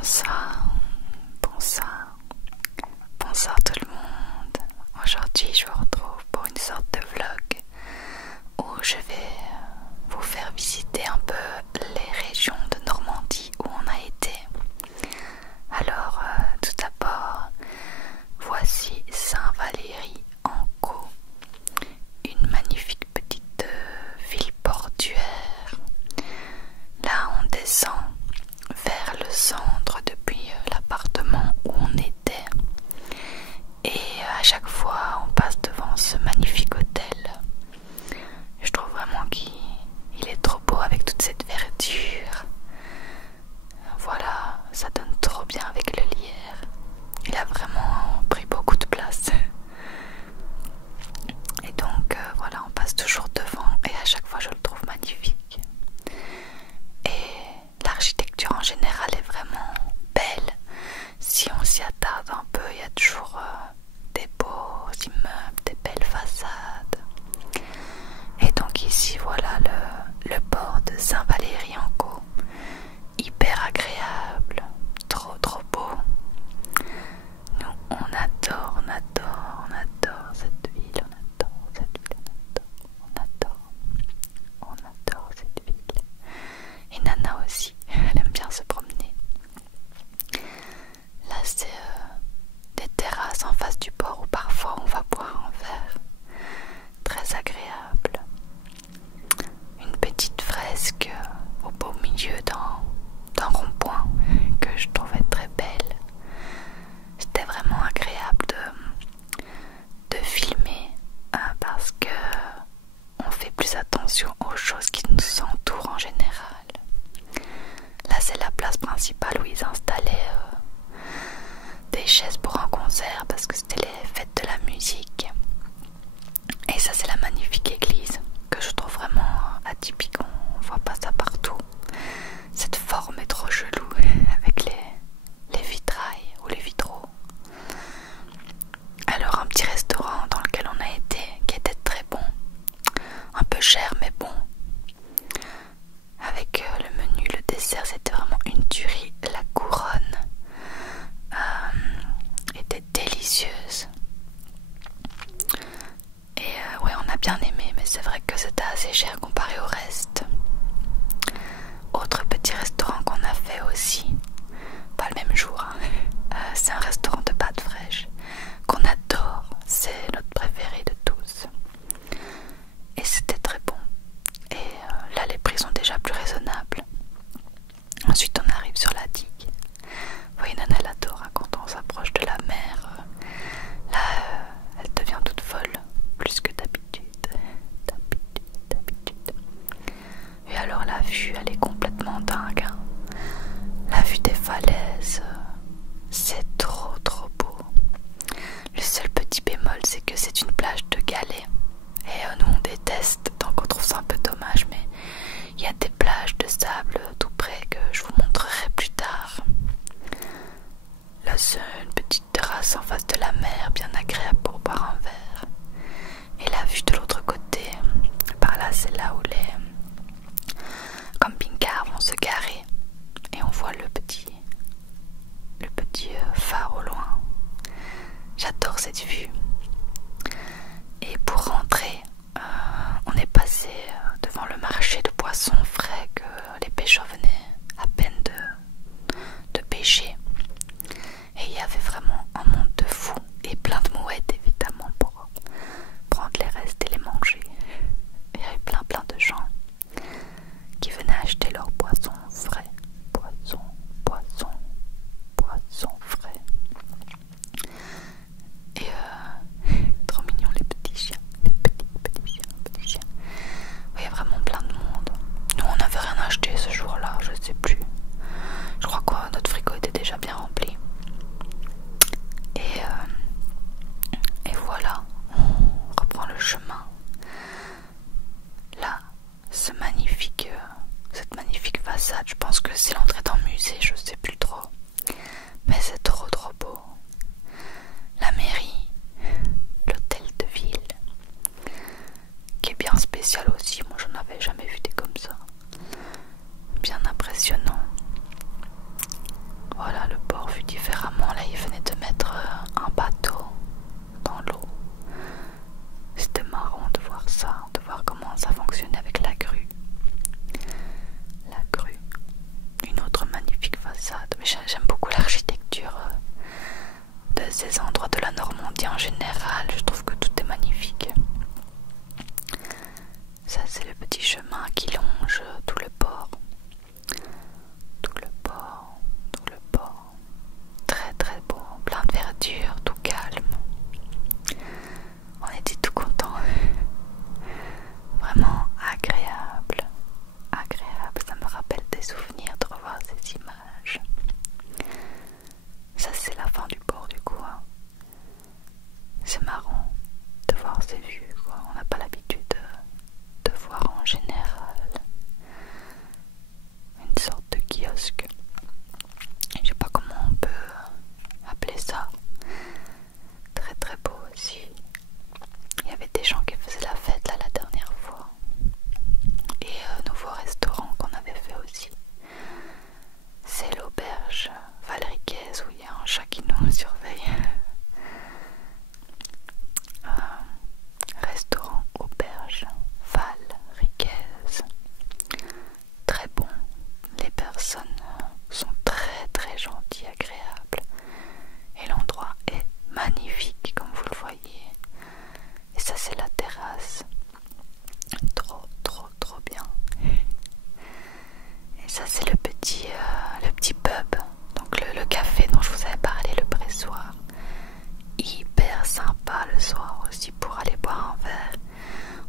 Bonsoir, bonsoir, bonsoir tout le monde. Aujourd'hui je vous retrouve pour une sorte de vlog où je vais vous faire visiter un peu les régions de Normandie où on a été. Alors tout d'abord, voici Saint-Valery-en-Caux, une magnifique petite ville portuaire. Là on descend vers le centre depuis l'appartement où on était et à chaque fois on passe devant ce magnifique hôtel. Je trouve vraiment qu'il est trop beau avec toute cette verdure. Voilà, ça donne trop bien avec le lierre. Il a vraiment pris beaucoup de place. Et donc voilà, on passe toujours devant et à chaque fois je le trouve magnifique. Et l'architecture en général est vraiment belle. Si on s'y attarde un peu, il y a toujours des beaux immeubles, des belles façades. Et donc ici voilà le port de Saint-Valery-en-Caux, hyper agréable, trop beau. Nous on adore cette ville, on adore cette ville. Et Nana aussi, elle aime bien se promener. Là c'est des terrasses en face du port où parfois on va boire un verre. Très agréable. Une petite fresque au beau milieu d'un rond-point que je trouvais très belle. C'était vraiment agréable de filmer parce que on fait plus attention aux choses qui nous entourent en général. Là c'est la place principale où ils installaient des chaises pour un concert parce que c'était les fêtes de la musique. Et ça c'est la magnifique église que je trouve vraiment atypique, on voit pas ça partout. Cette forme est trop chelou avec les vitrailles ou les vitraux. Alors un petit restaurant dans lequel on a été qui était très bon, un peu cher mais bon. Avec le menu, le dessert, c'était vraiment une tuerie. La couronne était délicieuse. Et ouais, on a bien aimé, mais c'est vrai que c'était assez cher comparé au reste. Autre petit restaurant qu'on a fait aussi, pas le même jour, c'est un restaurant de pâtes fraîches qu'on adore, c'est notre préféré de tous. Et c'était très bon. Et là les prix sont déjà plus raisonnables. Ensuite on arrive sur la digue. Oui, Nana elle adore quand on s'approche de la mer. Là elle devient toute folle, plus que d'habitude. Et alors la vue elle est complètement dingue. La vue des falaises, c'est trop beau. Le seul petit bémol c'est que c'est une plage de galets. Et nous on déteste, donc on trouve ça un peu dommage, mais il y a des plages de sable tout près que je vous montrerai plus tard. Là c'est une petite terrasse en face de la mer, bien agréable pour boire un verre. Et la vue de l'autre côté, par là c'est là où les camping-cars vont se garer. Et on voit le petit phare au loin. J'adore cette vue. Et pour rentrer, on est passé devant le marché de poissons frais que les pêcheurs venaient à peine de pêcher. Et il y avait vraiment un monde de fous et plein de mouettes évidemment pour prendre les restes et les manger. Il y avait plein de gens qui venaient acheter leurs poissons frais. Poissons. Mais j'aime beaucoup l'architecture de ces endroits de la Normandie en général. Je trouve que tout est magnifique. Ça, c'est le petit chemin qui longe tout le port. Tout le port, tout le port. Très très beau, plein de verdure, tout calme. On était tout contents. Vraiment agréable. Agréable, ça me rappelle des souvenirs de revoir ces images. Ça, c'est la fin du port du coup. Hein. C'est marrant de voir ces vues, quoi. On n'a pas l'habitude de voir en général une sorte de kiosque. Je sais pas comment on peut appeler ça. Très très beau aussi. Il y avait des gens qui faisaient la fête là la dernière fois. Et nouveau restaurant qu'on avait fait aussi. C'est l'auberge Valriquez où il y a un chat qui nous surveille. Restaurant auberge Valriquez. Très bon. Les personnes sont très très gentilles, agréables. Et l'endroit est magnifique comme vous le voyez. Et ça c'est la terrasse. Trop trop trop bien. Et ça c'est le petit pub. Donc le café dont je vous avais parlé, le pressoir. Hyper sympa le soir aussi pour aller boire un verre.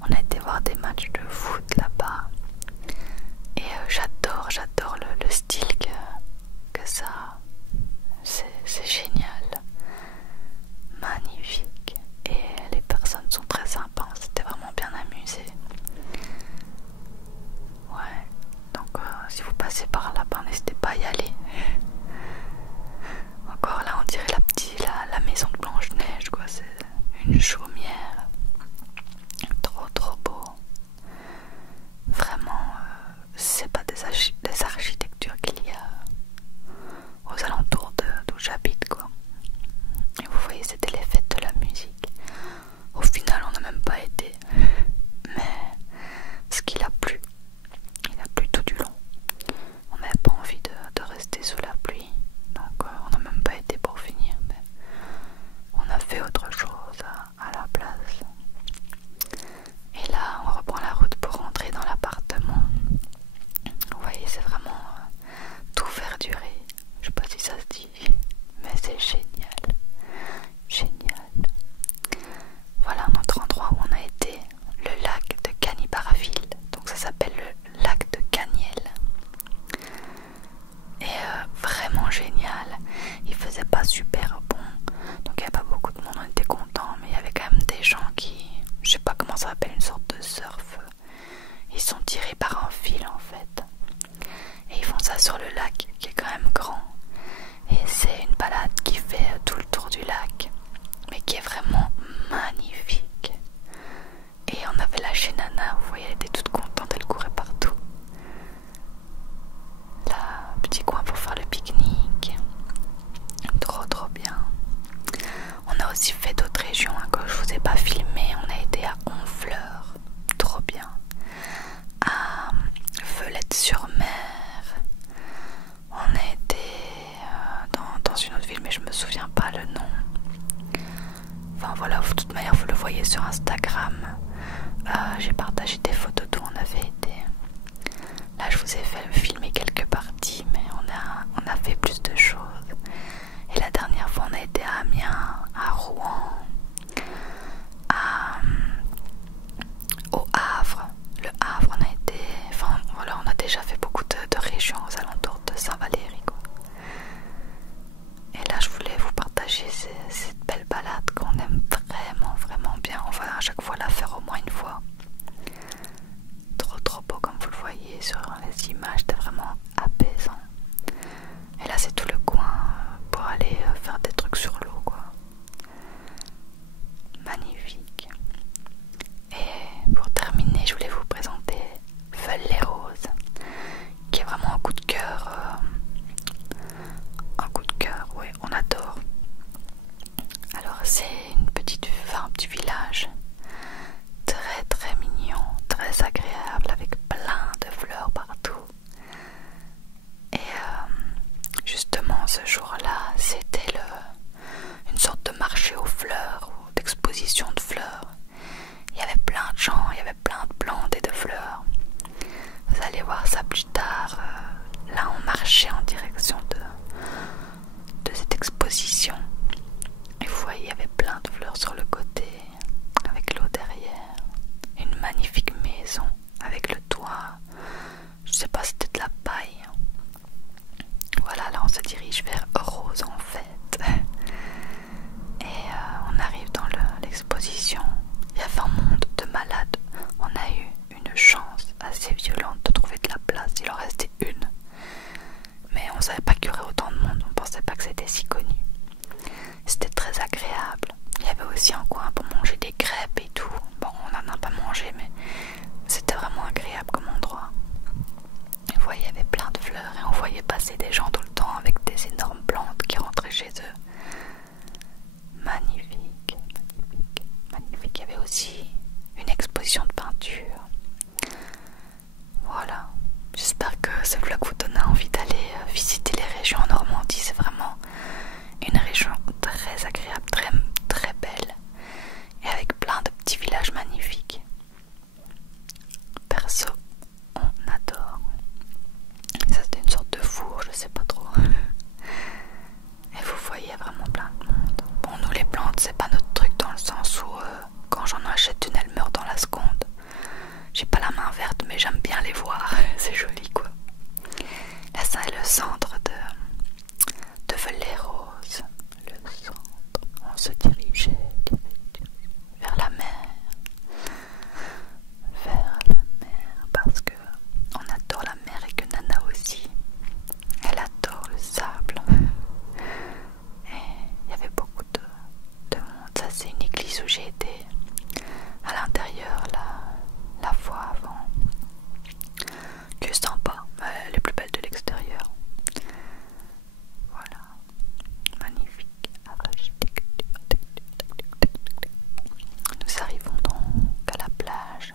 On a été voir des matchs de foot là-bas. Et j'adore le style que ça a. C'est génial. Magnifique. Et les personnes sont très sympas. On s'était vraiment bien amusés. Ouais. Donc si vous passez par là-bas, n'hésitez pas à y aller. Encore là, on dirait la maison de Blanche-Neige, quoi. C'est une chaumière. Trop trop beau. Vraiment, c'est pas des architectures qu'il y a aux alentours d'où j'habite, quoi. Et vous voyez, c'était les fêtes de la musique. Au final, on n'a même pas été. Mais ce qu'il a plu, il a plu tout du long. On n'avait pas envie de rester sous la pluie. Donc on n'a même pas été pour finir. Mais on a fait autre chose à la place. Et là, on reprend la route pour rentrer dans l'appartement. Vous voyez, c'est vraiment tout verduré. Je sais pas si ça se dit, mais c'est génial. Génial. Voilà notre endroit où on a été, le lac de Cany-Baraville. Donc ça s'appelle le lac de Caniel. Et vraiment génial. Il faisait pas super bon, donc il n'y avait pas beaucoup de monde, on était contents, mais il y avait quand même des gens qui, je sais pas comment ça s'appelle, une sorte de surf. Ils sont tirés par un fil en fait. Et ils font ça sur le lac qui est quand même grand. Et c'est une balade qui fait tout le tour du lac, mais qui est vraiment magnifique. Et on avait lâché Nana, vous voyez, elle était toute contente, elle courait partout. Là, petit coin pour faire le pique-nique. Trop trop bien. On a aussi fait d'autres régions hein, que je vous ai pas filmé. On a été à Honfleur, trop bien. À Velette-sur-Mer. On a été dans une autre ville, mais je me souviens pas le nom. Enfin voilà, de toute manière vous le voyez sur Instagram. J'ai partagé des photos d'où on avait été. Là je vous ai fait filmer quelques parties, mais on a fait plus de choses. Et la dernière fois on a été à Amiens, à Rouen, au Havre. Le Havre on a été, enfin voilà, on a déjà fait beaucoup de régions aux alentours de Saint-Valery, quoi. Et là je voulais vous partager cette belle balade qu'on aime vraiment vraiment bien. On va à chaque fois la faire au moins une fois. Trop trop beau comme vous le voyez sur les images, c'était vraiment se dirige vers Rose en fait. Et on arrive dans l'exposition. Il y avait un monde de malades. On a eu une chance assez violente de trouver de la place. Il en restait une. Mais on savait pas qu'il y aurait autant de monde. On pensait pas que c'était si connu. C'était très agréable. Il y avait aussi un coin pour manger des crêpes et tout. Bon, on n'en a pas mangé, mais c'était vraiment agréable comme endroit. Vous voyez, il y avait plein de fleurs et on voyait passer des gens tout le temps avec des énormes plantes qui rentraient chez eux. Magnifique, magnifique, magnifique. Il y avait aussi une exposition de peinture. Voilà. J'espère que ce vlog vous donne envie d'aller visiter les régions en Normandie. C'est vraiment une région très agréable, très, très belle et avec plein de petits villages magnifiques. Perso, on adore. Ça c'était une sorte de four, je sais pas trop. Et vous voyez vraiment plein de monde. Bon, nous les plantes c'est pas notre truc dans le sens où quand j'en achète une elle meurt dans la seconde. J'ai pas la main verte mais j'aime bien les voir, c'est joli quoi. Là ça est le centre de Velay-Rose. Le centre, on se dirigeait vers la mer. Vers la mer parce que on adore la mer et que Nana aussi. Elle adore le sable. Et il y avait beaucoup de monde. Ça c'est une église où j'ai été à l'intérieur la fois avant. Qui est sympa, elle est plus belle de l'extérieur. Voilà, magnifique architecture. Nous arrivons donc à la plage.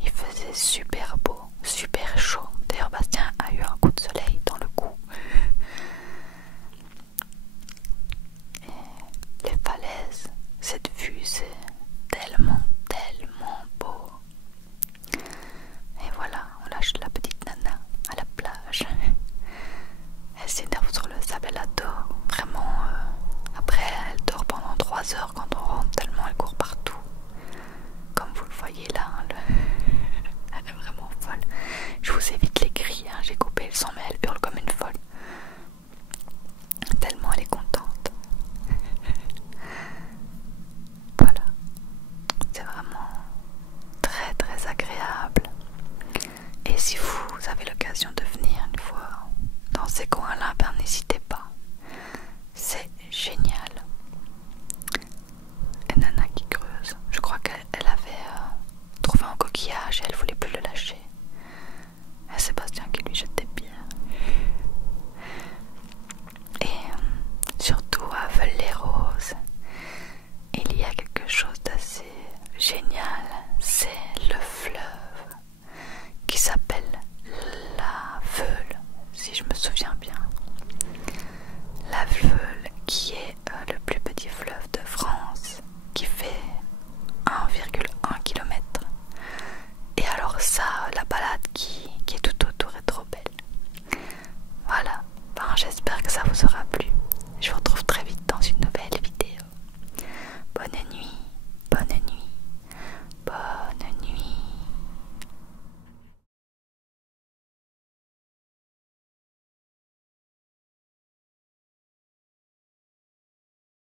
Il faisait super beau, super chaud. D'ailleurs Bastien a eu un coup de soleil dans le cou. Et les falaises, cette vue c'est tellement, tellement beau. Et voilà, on lâche la petite Nana à la plage. Elle s'énerve sur le sable, elle adore. Vraiment, après elle dort pendant 3 heures quand on rentre tellement elle court partout. Comme vous le voyez là, elle est vraiment folle. Je vous évite les cris, hein. J'ai coupé le son mais elle hurle comme une folle. Tellement elle est contente. Voilà, c'est vraiment très très agréable. Et si vous avez l'occasion de venir une fois dans ces coins-là,